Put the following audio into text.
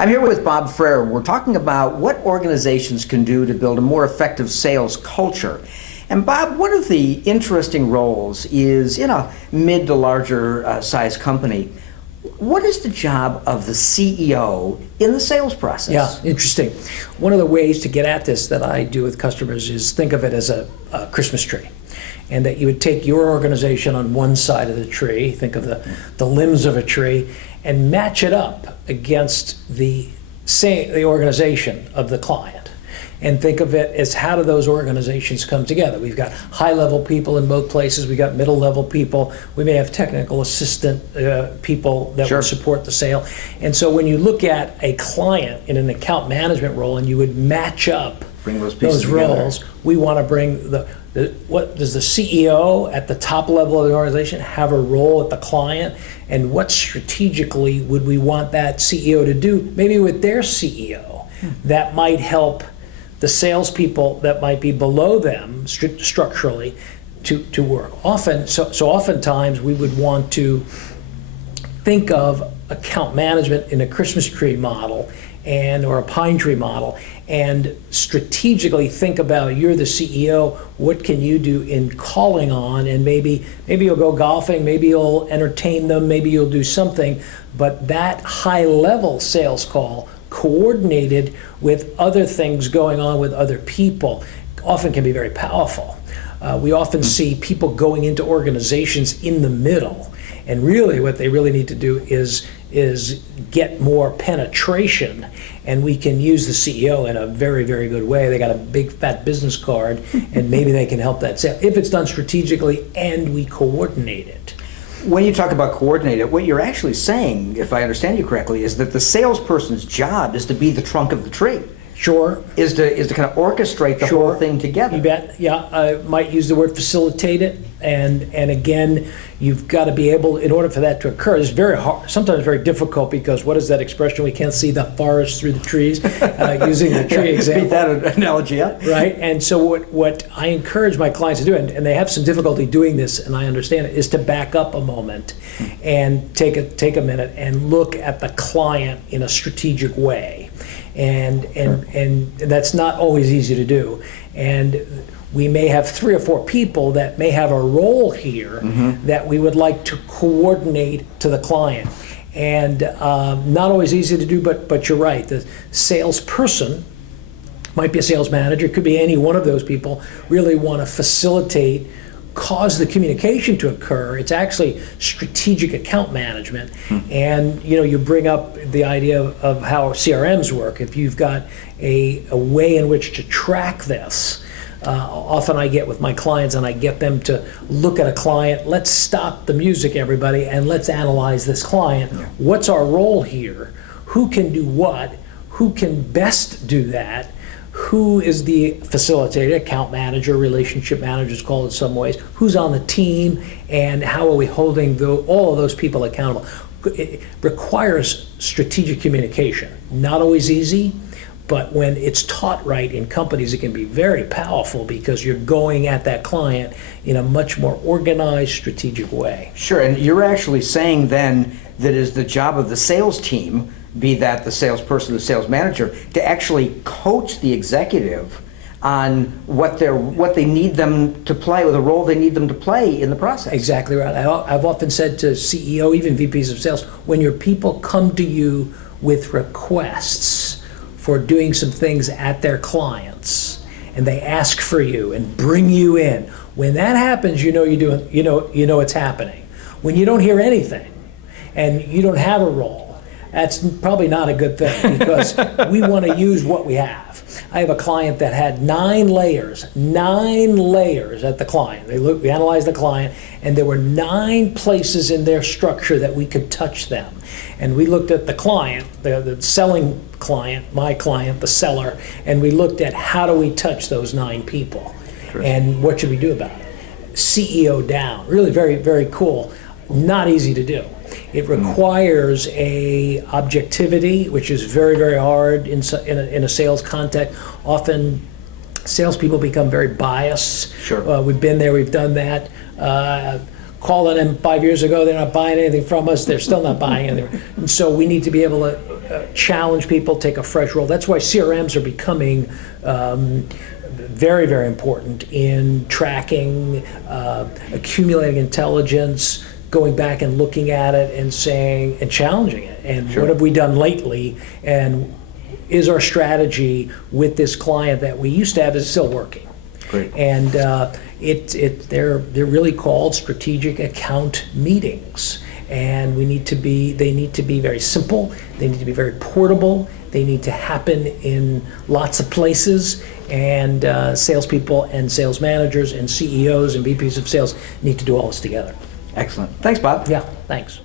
I'm here with Bob Frare. We're talking about what organizations can do to build a more effective sales culture. And Bob, one of the interesting roles is in a mid to larger size company. What is the job of the CEO in the sales process? Yeah, interesting. One of the ways to get at this that I do with customers is think of it as a Christmas tree. And that you would take your organization on one side of the tree, think of the limbs of a tree, and match it up against the organization of the client. And think of it as how do those organizations come together. We've got high-level people in both places. We've got middle-level people. We may have technical assistant people that would support the sale. And so when you look at a client in an account management role and you would match up those roles, we want to bring what does the CEO at the top level of the organization have a role at the client, and what strategically would we want that CEO to do, maybe with their CEO, that might help the salespeople that might be below them structurally to work. Oftentimes we would want to think of account management in a Christmas tree model or a pine tree model, and strategically think about, you're the CEO, what can you do in calling on, and maybe you'll go golfing, maybe you'll entertain them, maybe you'll do something, but that high level sales call coordinated with other things going on with other people often can be very powerful. We often see people going into organizations in the middle, and really what they really need to do is get more penetration, and we can use the CEO in a very, very good way. They got a big fat business card, and maybe they can help that sale if it's done strategically and we coordinate it. When you talk about coordinate it, what you're actually saying, if I understand you correctly, is that the salesperson's job is to be the trunk of the tree. Sure. Is to kind of orchestrate the whole thing together. You bet. Yeah, I might use the word facilitate it, and again, you've got to be able, in order for that to occur, it's very hard, sometimes very difficult, because what is that expression? We can't see the forest through the trees, using the tree example. Beat that analogy up. Right, and so what I encourage my clients to do, and they have some difficulty doing this, and I understand it, is to back up a moment and take a minute and look at the client in a strategic way. And that's not always easy to do. And we may have 3 or 4 people that may have a role here that we would like to coordinate to the client. And not always easy to do, but you're right. The salesperson might be a sales manager, could be any one of those people, really want to facilitate, cause the communication to occur. It's actually strategic account management. And you bring up the idea of how CRMs work. If you've got a way in which to track this, often I get with my clients and I get them to look at a client. Let's stop the music, everybody, and let's analyze this client. What's our role here? Who can do what? Who can best do that? Who is the facilitator, account manager, relationship manager is called in some ways, who's on the team, and how are we holding all of those people accountable? It requires strategic communication. Not always easy, but when it's taught right in companies, it can be very powerful, because you're going at that client in a much more organized, strategic way. Sure, and you're actually saying then that is the job of the sales team, be that the salesperson, the sales manager, to actually coach the executive on what they need them to play, or the role they need them to play in the process. Exactly right. I've often said to CEO, even VPs of sales, when your people come to you with requests for doing some things at their clients, and they ask for you and bring you in, when that happens, you know it's happening. When you don't hear anything and you don't have a role, that's probably not a good thing, because we want to use what we have. I have a client that had 9 layers at the client. We analyzed the client, and there were 9 places in their structure that we could touch them. And we looked at the client, the selling client, my client, the seller, and we looked at how do we touch those 9 people, and what should we do about it? CEO down, really very, very cool. Not easy to do. It requires a objectivity, which is very, very hard in a sales context. Often salespeople become very biased. Sure. We've been there, we've done that. calling them 5 years ago, they're not buying anything from us, they're still not buying anything. And so we need to be able to challenge people, take a fresh role. That's why CRMs are becoming very, very important in tracking, accumulating intelligence, going back and looking at it and saying, and challenging it. And Sure. what have we done lately? And is our strategy with this client that we used to have is still working? Great. And they're really called strategic account meetings. And they need to be very simple. They need to be very portable. They need to happen in lots of places. And salespeople and sales managers and CEOs and VPs of sales need to do all this together. Excellent. Thanks, Bob. Yeah, thanks.